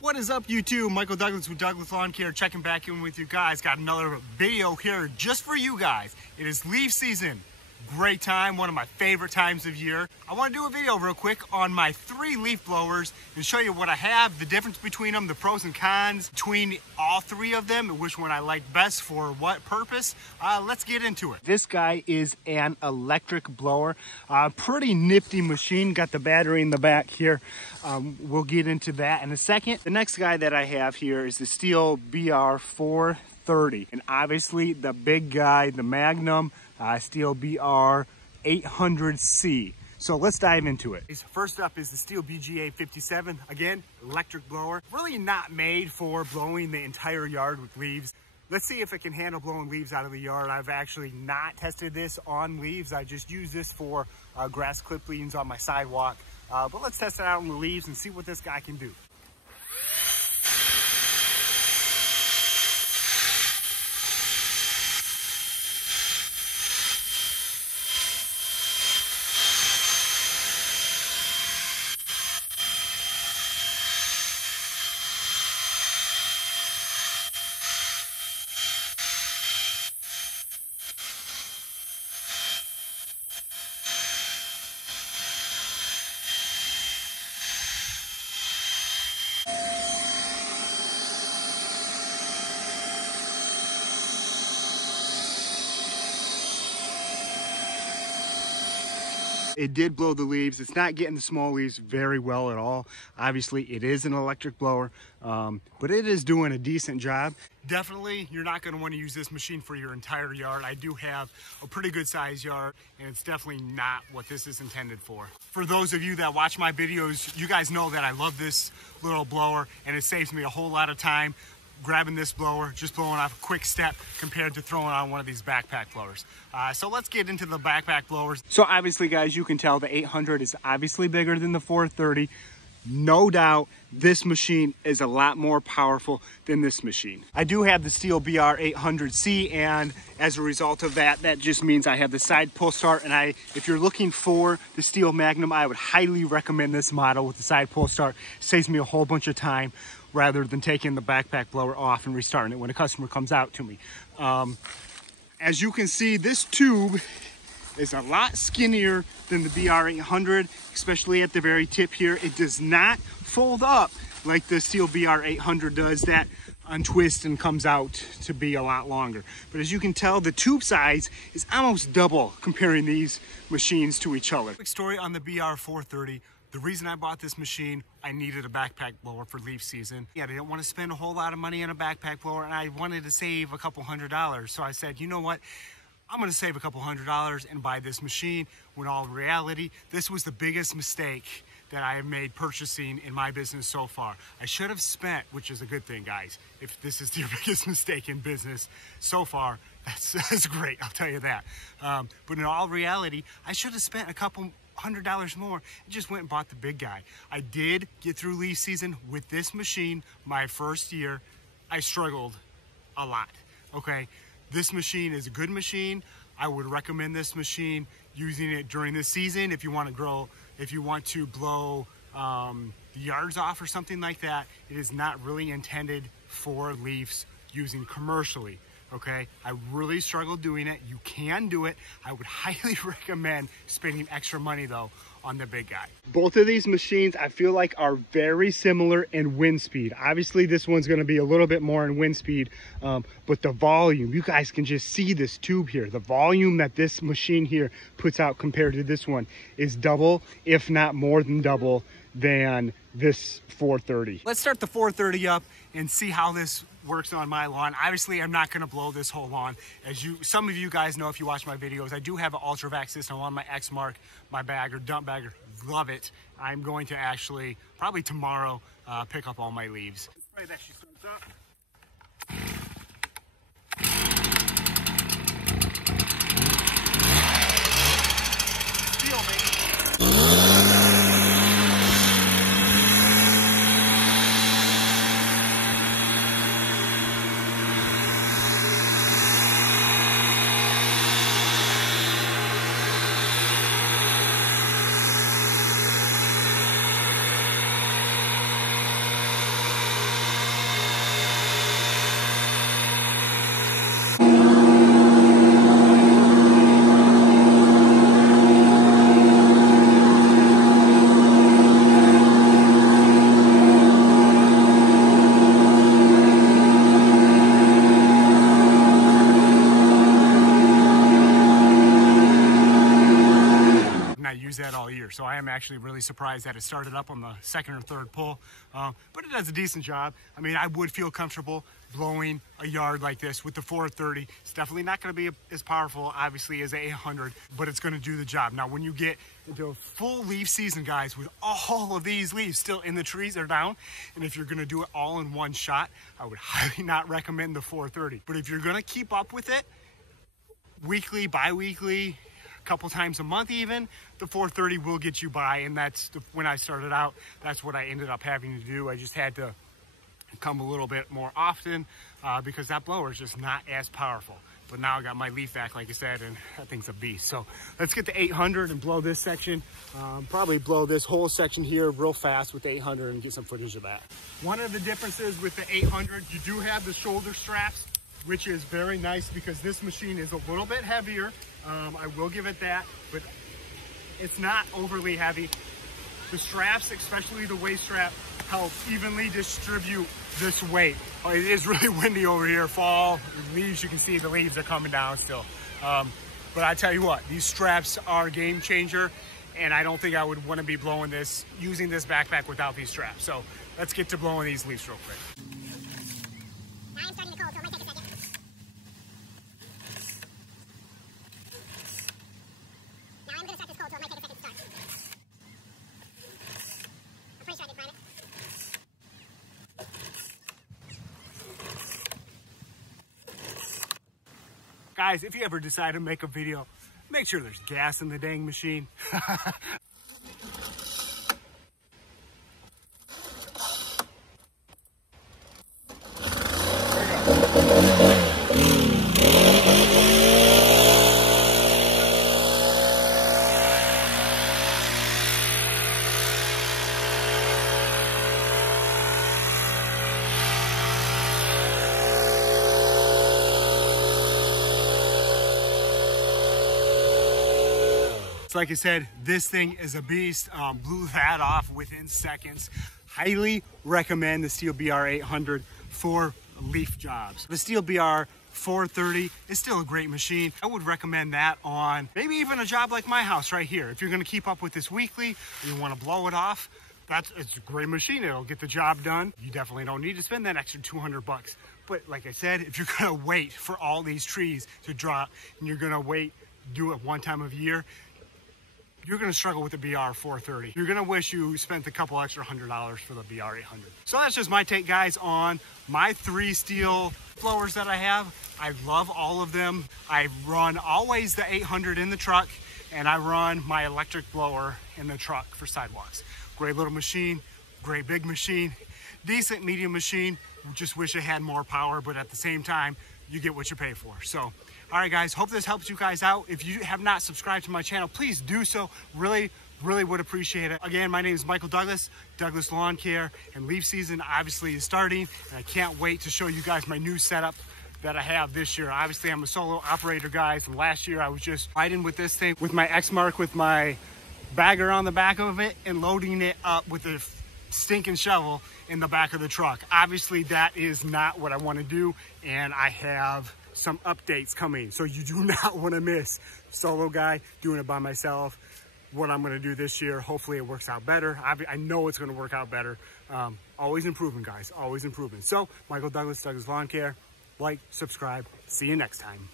What is up, YouTube? Michael Douglas with Douglas Lawn Care, checking back in with you guys. Got another video here just for you guys. It is leaf season. Great time, one of my favorite times of year. I want to do a video real quick on my 3 leaf blowers and show you what I have, the difference between them, the pros and cons between all 3 of them, and which one I like best for what purpose. Let's get into it. This guy is an electric blower. Pretty nifty machine. Got the battery in the back here. We'll get into that in a second. The next guy that I have here is the Stihl BR 430. And obviously the big guy, the Magnum, Stihl BR 800C. So let's dive into it. First up is the Stihl BGa 57. Again, electric blower. Really not made for blowing the entire yard with leaves. Let's see if it can handle blowing leaves out of the yard. I've actually not tested this on leaves. I just use this for grass clippings on my sidewalk. But let's test it out on the leaves and see what this guy can do. It did blow the leaves. It's not getting the small leaves very well at all. Obviously, it is an electric blower, but it is doing a decent job. Definitely, you're not going to want to use this machine for your entire yard. I do have a pretty good size yard, and it's definitely not what this is intended for. For those of you that watch my videos, you guys know that I love this little blower, and it saves me a whole lot of time grabbing this blower, just blowing off a quick step compared to throwing on one of these backpack blowers. So let's get into the backpack blowers. So obviously, guys, you can tell the 800 is obviously bigger than the 430. No doubt this machine is a lot more powerful than this machine. I do have the Stihl BR 800C, and as a result of that, that just means I have the side pull start. And if you're looking for the Stihl Magnum, I would highly recommend this model with the side pull start. It saves me a whole bunch of time rather than taking the backpack blower off and restarting it when a customer comes out to me. As you can see, this tube is a lot skinnier than the BR 800, especially at the very tip here. It does not fold up like the Stihl BR 800 does. That untwists and comes out to be a lot longer. But as you can tell, the tube size is almost double comparing these machines to each other. Quick story on the BR 430. The reason I bought this machine, I needed a backpack blower for leaf season. Yeah, I didn't want to spend a whole lot of money on a backpack blower, and I wanted to save a couple $100s. So I said, you know what? I'm going to save a couple $100s and buy this machine, when all in reality, this was the biggest mistake that I have made purchasing in my business so far. I should have spent, which is a good thing, guys. If this is your biggest mistake in business so far, that's great, I'll tell you that. But in all reality, I should have spent a couple $100 more and just went and bought the big guy. I did get through leaf season with this machine my first year. I struggled a lot, okay? This machine is a good machine. I would recommend this machine, using it during the season if you want to blow the yards off or something like that. It is not really intended for leaves using commercially. Okay, I really struggled doing it. You can do it. I would highly recommend spending extra money though on the big guy. Both of these machines I feel like are very similar in wind speed. Obviously this one's going to be a little bit more in wind speed, but the volume, you guys can just see this tube here. The volume that this machine here puts out compared to this one is double, if not more than double, than this 430. Let's start the 430 up and see how this works on my lawn. Obviously, I'm not going to blow this whole lawn. As some of you guys know, if you watch my videos, I do have an ultravac system on my X-Mark, my bagger, dump bagger. Love it. I'm going to actually, probably tomorrow, pick up all my leaves. Pray that she starts up. actually really surprised that it started up on the second or third pull, but it does a decent job. I mean, I would feel comfortable blowing a yard like this with the 430. It's definitely not going to be as powerful, obviously, as the 800, but it's going to do the job. Now, when you get into a full leaf season, guys, with all of these leaves still in the trees or down, and if you're going to do it all in one shot, I would highly not recommend the 430. But if you're going to keep up with it, weekly, bi-weekly, a couple times a month even, the 430 will get you by. And that's when I started out, that's what I ended up having to do. I just had to come a little bit more often because that blower is just not as powerful. But now I got my leaf vac, like I said, and that thing's a beast. So let's get the 800 and blow this section. Probably blow this whole section here real fast with the 800 and get some footage of that. One of the differences with the 800, you do have the shoulder straps, which is very nice because this machine is a little bit heavier. I will give it that, but it's not overly heavy. The straps, especially the waist strap, help evenly distribute this weight. Oh, it is really windy over here. Fall, leaves, you can see the leaves are coming down still. But I tell you what, these straps are a game changer, and I don't think I would want to be blowing this, using this backpack without these straps. So let's get to blowing these leaves real quick. Now I'm starting to cold, so it might take a second. Now I'm going to start this cold, so it might take a second to start. I'm pretty sure I did prime it. Guys, if you ever decide to make a video, make sure there's gas in the dang machine. So like I said, this thing is a beast. Blew that off within seconds. Highly recommend the Stihl BR 800 for leaf jobs. The Stihl BR 430 is still a great machine. I would recommend that on maybe even a job like my house right here. If you're gonna keep up with this weekly, and you wanna blow it off, it's a great machine. It'll get the job done. You definitely don't need to spend that extra 200 bucks. But like I said, if you're gonna wait for all these trees to drop and you're gonna do it one time of year, you're gonna struggle with the BR 430. You're gonna wish you spent a couple extra $100 for the BR 800. So that's just my take, guys, on my 3 Stihl blowers that I have. I love all of them. I run always the 800 in the truck, and I run my electric blower in the truck for sidewalks. Great little machine, great big machine, decent medium machine. Just wish it had more power, but at the same time, you get what you pay for. So, all right, guys, hope this helps you guys out. If you have not subscribed to my channel, please do so. Really would appreciate it. Again, my name is Michael Douglas, Douglas Lawn Care, and leaf season obviously is starting, and I can't wait to show you guys my new setup that I have this year. Obviously, I'm a solo operator, guys, and last year I was just riding with this thing with my X-Mark with my bagger on the back of it and loading it up with a stinking shovel in the back of the truck. Obviously, that is not what I want to do, and I have some updates coming, so you do not want to miss. Solo guy doing it by myself. What I'm going to do this year, hopefully it works out better. I know it's going to work out better. Always improving, guys, always improving. So Michael Douglas, Douglas Lawn Care. Like, subscribe. See you next time.